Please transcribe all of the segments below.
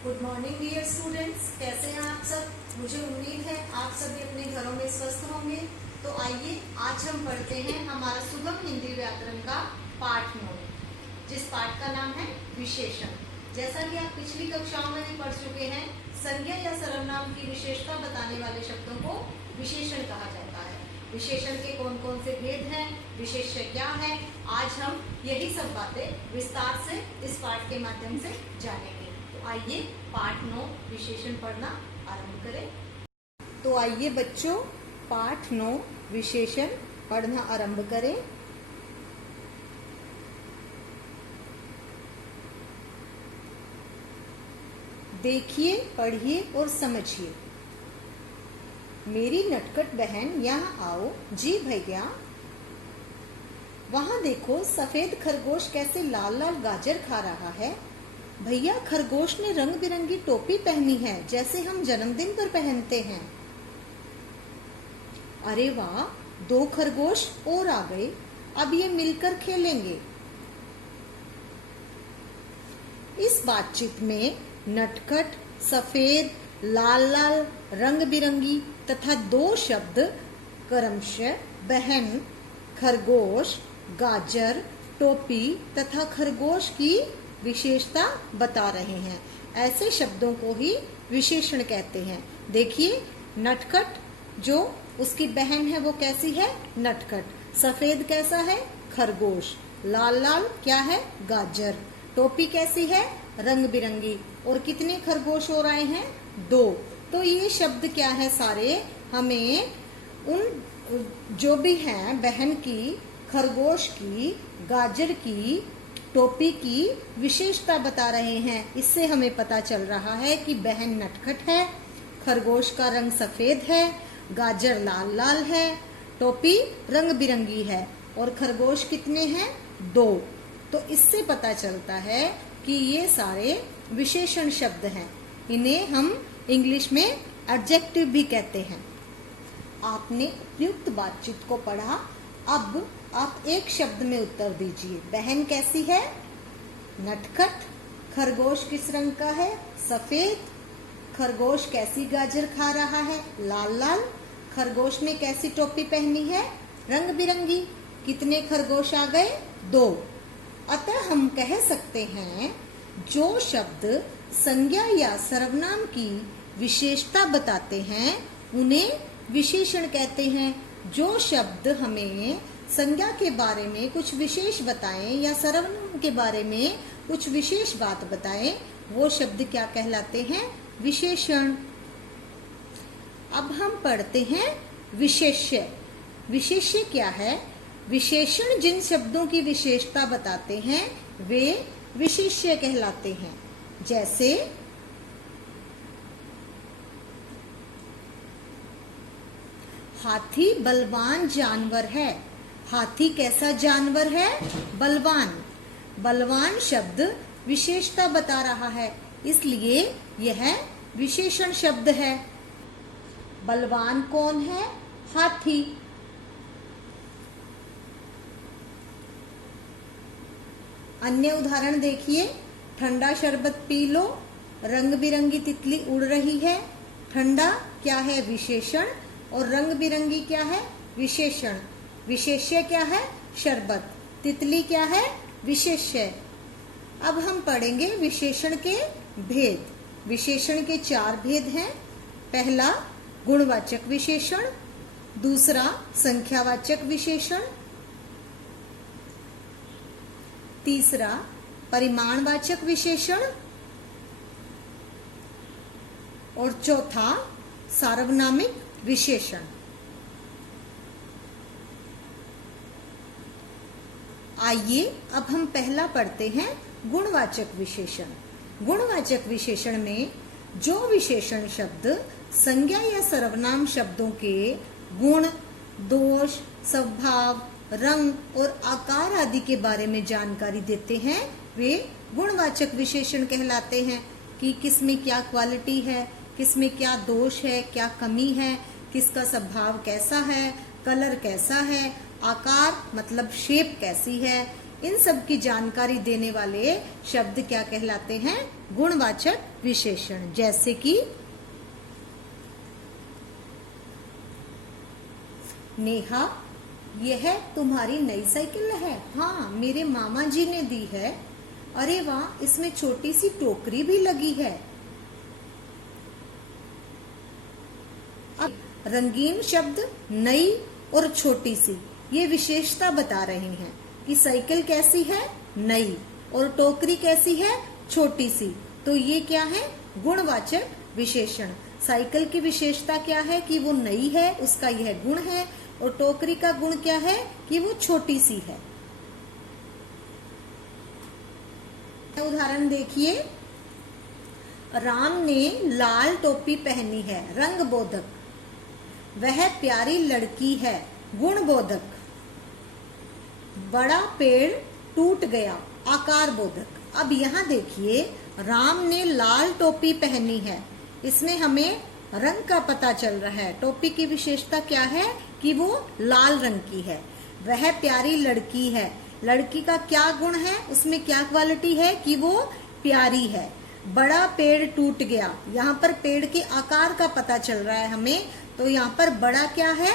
Good morning dear students, कैसे हैं आप सब। मुझे उम्मीद है आप सभी अपने घरों में स्वस्थ होंगे। तो आइए आज हम पढ़ते हैं हमारा सुगम हिंदी व्याकरण का पाठ 9, जिस पाठ का नाम है विशेषण। जैसा कि आप पिछली कक्षाओं में भी पढ़ चुके हैं, संज्ञा या सर्वनाम की विशेषता बताने वाले शब्दों को विशेषण कहा जाता है। विशेषण के कौन कौन से भेद हैं, विशेष्य क्या है, आज हम यही सब बातें विस्तार से इस पाठ के माध्यम से जानेंगे। तो आइए पाठ 9 विशेषण पढ़ना आरंभ करें। तो आइए बच्चों पाठ 9 विशेषण पढ़ना आरंभ करें। देखिए, पढ़िए और समझिए। मेरी नटखट बहन यहाँ आओ जी भैया। वहां देखो सफेद खरगोश कैसे लाल लाल गाजर खा रहा है। भैया, खरगोश ने रंग बिरंगी टोपी पहनी है जैसे हम जन्मदिन पर पहनते हैं। अरे वाह, 2 खरगोश और आ गए, अब ये मिलकर खेलेंगे। इस बातचीत में नटखट, सफेद, लाल लाल, रंग बिरंगी तथा 2 शब्द क्रमशः बहन, खरगोश, गाजर, टोपी तथा खरगोश की विशेषता बता रहे हैं। ऐसे शब्दों को ही विशेषण कहते हैं। देखिए, नटखट जो उसकी बहन है वो कैसी है, नटखट। सफेद कैसा है, खरगोश। लाल लाल क्या है, गाजर। टोपी कैसी है, रंग बिरंगी। और कितने खरगोश हो रहे हैं, 2। तो ये शब्द क्या है, सारे हमें उन जो भी हैं बहन की, खरगोश की, गाजर की, टोपी की विशेषता बता रहे हैं। इससे हमें पता चल रहा है कि बहन नटखट है, खरगोश का रंग सफेद है, गाजर लाल लाल है, टोपी रंग बिरंगी है और खरगोश कितने हैं, 2। तो इससे पता चलता है कि ये सारे विशेषण शब्द हैं। इन्हें हम इंग्लिश में एडजेक्टिव भी कहते हैं। आपने उपयुक्त बातचीत को पढ़ा। अब आप एक शब्द में उत्तर दीजिए। बहन कैसी है, नटखट। खरगोश किस रंग का है, सफेद। खरगोश कैसी गाजर खा रहा है, लाल लाल। खरगोश ने कैसी टोपी पहनी है, रंग बिरंगी। कितने खरगोश आ गए, 2। अतः हम कह सकते हैं जो शब्द संज्ञा या सर्वनाम की विशेषता बताते हैं उन्हें विशेषण कहते हैं। जो शब्द हमें संज्ञा के बारे में कुछ विशेष बताएं या सर्वनाम के बारे में कुछ विशेष बात बताएं, वो शब्द क्या कहलाते हैं, विशेषण। अब हम पढ़ते हैं विशेष्य। विशेष्य क्या है, विशेषण जिन शब्दों की विशेषता बताते हैं वे विशेष्य कहलाते हैं। जैसे हाथी बलवान जानवर है। हाथी कैसा जानवर है, बलवान। बलवान शब्द विशेषता बता रहा है, इसलिए यह विशेषण शब्द है। बलवान कौन है, हाथी। अन्य उदाहरण देखिए। ठंडा शरबत पी लो, रंग बिरंगी तितली उड़ रही है। ठंडा क्या है, विशेषण, और रंग बिरंगी क्या है, विशेषण। विशेष्य क्या है, शरबत। तितली क्या है, विशेष्य। अब हम पढ़ेंगे विशेषण के भेद। विशेषण के 4 भेद हैं। पहला गुणवाचक विशेषण, दूसरा संख्यावाचक विशेषण, तीसरा परिमाणवाचक विशेषण और चौथा सार्वनामिक विशेषण। आइए अब हम पहला पढ़ते हैं गुणवाचक विशेषण। गुणवाचक विशेषण में जो विशेषण शब्द संज्ञा या सर्वनाम शब्दों के गुण, दोष, स्वभाव, रंग और आकार आदि के बारे में जानकारी देते हैं वे गुणवाचक विशेषण कहलाते हैं। कि किसमें क्या क्वालिटी है, किसमें क्या दोष है, क्या कमी है, किसका स्वभाव कैसा है, कलर कैसा है, आकार मतलब शेप कैसी है, इन सब की जानकारी देने वाले शब्द क्या कहलाते हैं, गुणवाचक विशेषण, जैसे कि नेहा, यह तुम्हारी नई साइकिल है? हाँ, मेरे मामा जी ने दी है। अरे वाह, इसमें छोटी सी टोकरी भी लगी है। अब रंगीन शब्द नई और छोटी सी ये विशेषता बता रहे हैं कि साइकिल कैसी है? नई, और टोकरी कैसी है? छोटी सी। तो ये क्या है? गुणवाचक विशेषण। साइकिल की विशेषता क्या है? कि वो नई है, उसका यह गुण है। और टोकरी का गुण क्या है? कि वो छोटी सी है। उदाहरण देखिए, राम ने लाल टोपी पहनी है, रंग बोधक। वह प्यारी लड़की है, गुण बोधक। बड़ा पेड़ टूट गया, आकार बोधक। अब यहाँ देखिए, राम ने लाल टोपी पहनी है, इसमें हमें रंग का पता चल रहा है। टोपी की विशेषता क्या है? कि वो लाल रंग की है। वह प्यारी लड़की है, लड़की का क्या गुण है? उसमें क्या क्वालिटी है? कि वो प्यारी है। बड़ा पेड़ टूट गया, यहाँ पर पेड़ के आकार का पता चल रहा है हमें। तो यहाँ पर बड़ा क्या है?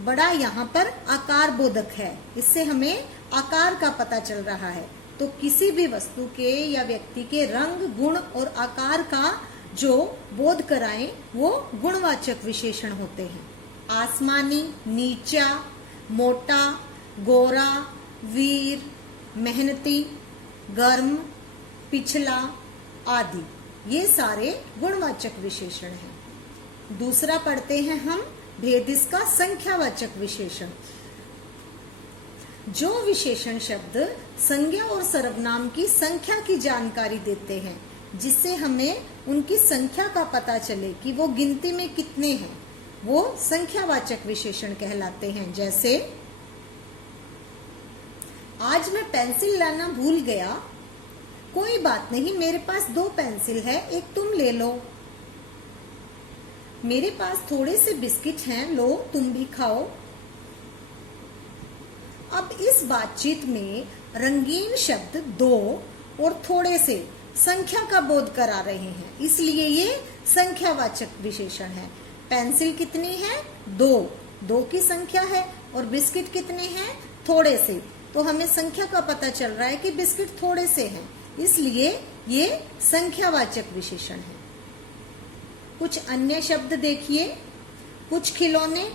बड़ा यहाँ पर आकार बोधक है, इससे हमें आकार का पता चल रहा है। तो किसी भी वस्तु के या व्यक्ति के रंग, गुण और आकार का जो बोध कराएं वो गुणवाचक विशेषण होते हैं। आसमानी, नीचा, मोटा, गोरा, वीर, मेहनती, गर्म, पिछला आदि, ये सारे गुणवाचक विशेषण हैं। दूसरा पढ़ते हैं हम भेद इसका संख्यावाचक विशेषण। जो विशेषण शब्द संज्ञा और सर्वनाम की संख्या की जानकारी देते हैं, जिससे हमें उनकी संख्या का पता चले कि वो गिनती में कितने हैं, वो संख्यावाचक विशेषण कहलाते हैं। जैसे आज मैं पेंसिल लाना भूल गया। कोई बात नहीं, मेरे पास 2 पेंसिल है, एक तुम ले लो। मेरे पास थोड़े से बिस्किट हैं, लो तुम भी खाओ। अब इस बातचीत में रंगीन शब्द 2 और थोड़े से संख्या का बोध करा रहे हैं, इसलिए ये संख्यावाचक विशेषण है। पेंसिल कितनी है? 2 की संख्या है। और बिस्किट कितने हैं? थोड़े से। तो हमें संख्या का पता चल रहा है कि बिस्किट थोड़े से हैं, इसलिए ये संख्यावाचक विशेषण है। कुछ अन्य शब्द देखिए, कुछ खिलौने,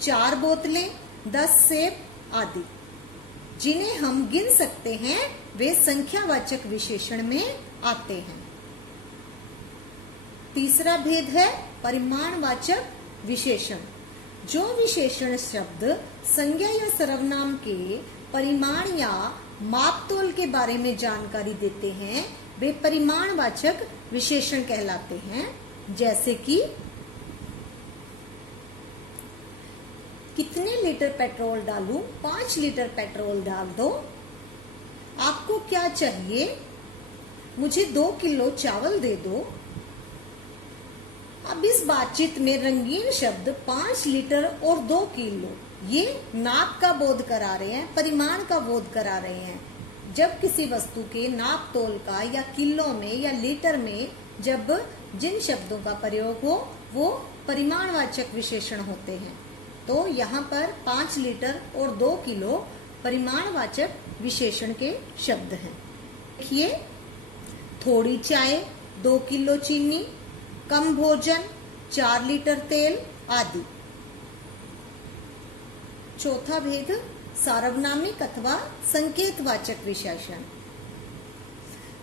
4 बोतलें, 10 सेब आदि, जिन्हें हम गिन सकते हैं, वे संख्यावाचक विशेषण में आते हैं। तीसरा भेद है परिमाणवाचक विशेषण। जो विशेषण शब्द संज्ञा या सर्वनाम के परिमाण या मापतोल के बारे में जानकारी देते हैं, वे परिमाणवाचक विशेषण कहलाते हैं। जैसे कि कितने लीटर पेट्रोल डालूं? 5 लीटर पेट्रोल डाल दो। आपको क्या चाहिए? मुझे 2 किलो चावल दे दो। अब इस बातचीत में रंगीन शब्द 5 लीटर और 2 किलो ये नाप का बोध करा रहे हैं, परिमाण का बोध करा रहे हैं। जब किसी वस्तु के नाप तोल का या किलो में या लीटर में जब जिन शब्दों का प्रयोग हो, वो परिमाणवाचक विशेषण होते हैं। तो यहाँ पर 5 लीटर और 2 किलो परिमाणवाचक विशेषण के शब्द हैं। देखिए, थोड़ी चाय, 2 किलो चीनी, कम भोजन, 4 लीटर तेल आदि। चौथा भेद सार्वनामिक अथवा संकेतवाचक विशेषण।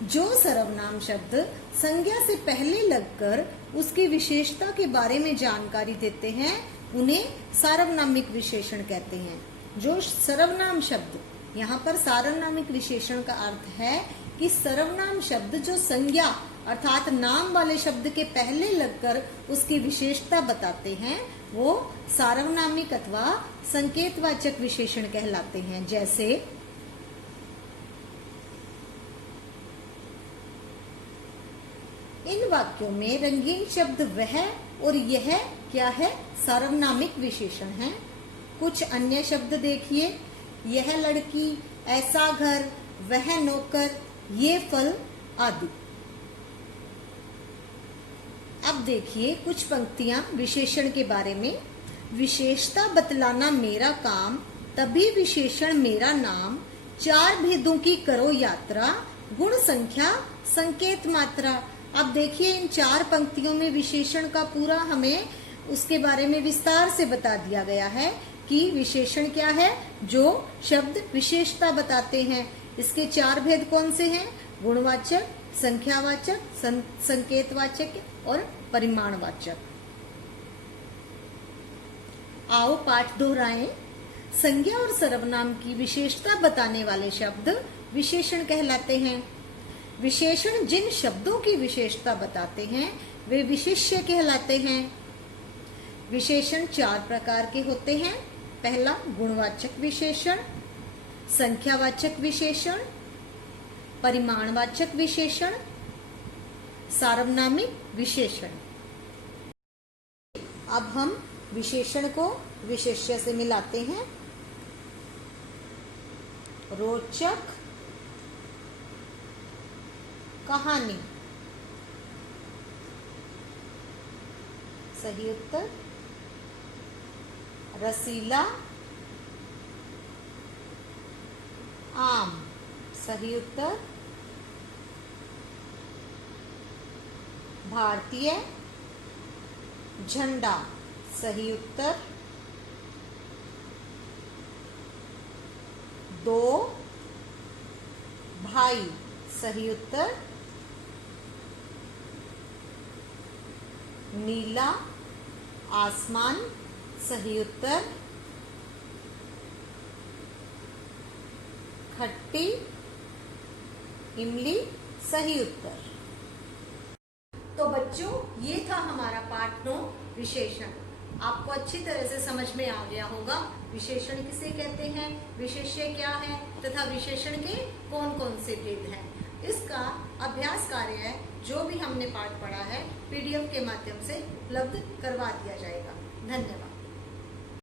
जो सर्वनाम शब्द संज्ञा से पहले लगकर उसकी विशेषता के बारे में जानकारी देते हैं, उन्हें सार्वनामिक विशेषण कहते हैं। जो सर्वनाम शब्द, यहाँ पर सार्वनामिक विशेषण का अर्थ है कि सर्वनाम शब्द जो संज्ञा अर्थात नाम वाले शब्द के पहले लगकर उसकी विशेषता बताते हैं, वो सार्वनामिक अथवा संकेतवाचक विशेषण कहलाते हैं। जैसे इन वाक्यों में रंगीन शब्द वह और यह क्या है? सार्वनामिक विशेषण है। कुछ अन्य शब्द देखिए, यह लड़की, ऐसा घर, वह नौकर, ये फल आदि। अब देखिए कुछ पंक्तियां विशेषण के बारे में। विशेषता बतलाना मेरा काम, तभी विशेषण मेरा नाम। चार भेदों की करो यात्रा, गुण संख्या संकेत मात्रा। अब देखिए इन चार पंक्तियों में विशेषण का पूरा हमें उसके बारे में विस्तार से बता दिया गया है कि विशेषण क्या है, जो शब्द विशेषता बताते हैं। इसके चार भेद कौन से हैं? गुणवाचक, संख्यावाचक, संकेतवाचक और परिमाणवाचक। आओ पाठ दोहराएं। संज्ञा और सर्वनाम की विशेषता बताने वाले शब्द विशेषण कहलाते हैं। विशेषण जिन शब्दों की विशेषता बताते हैं वे विशेष्य कहलाते हैं। विशेषण चार प्रकार के होते हैं। पहला गुणवाचक विशेषण, संख्यावाचक विशेषण, परिमाणवाचक विशेषण, सार्वनामिक विशेषण। अब हम विशेषण को विशेष्य से मिलाते हैं। रोचक कहानी, सही उत्तर। रसीला आम, सही उत्तर। भारतीय झंडा, सही उत्तर। दो भाई, सही उत्तर। नीला आसमान, सही उत्तर। खट्टी इमली, सही उत्तर। तो बच्चों ये था हमारा पाठ 9 विशेषण। आपको अच्छी तरह से समझ में आ गया होगा विशेषण किसे कहते हैं, विशेष्य क्या है तथा विशेषण के कौन कौन से भेद हैं। इसका अभ्यास कार्य है जो भी हमने पाठ पढ़ा है PDF के माध्यम से उपलब्ध करवा दिया जाएगा। धन्यवाद।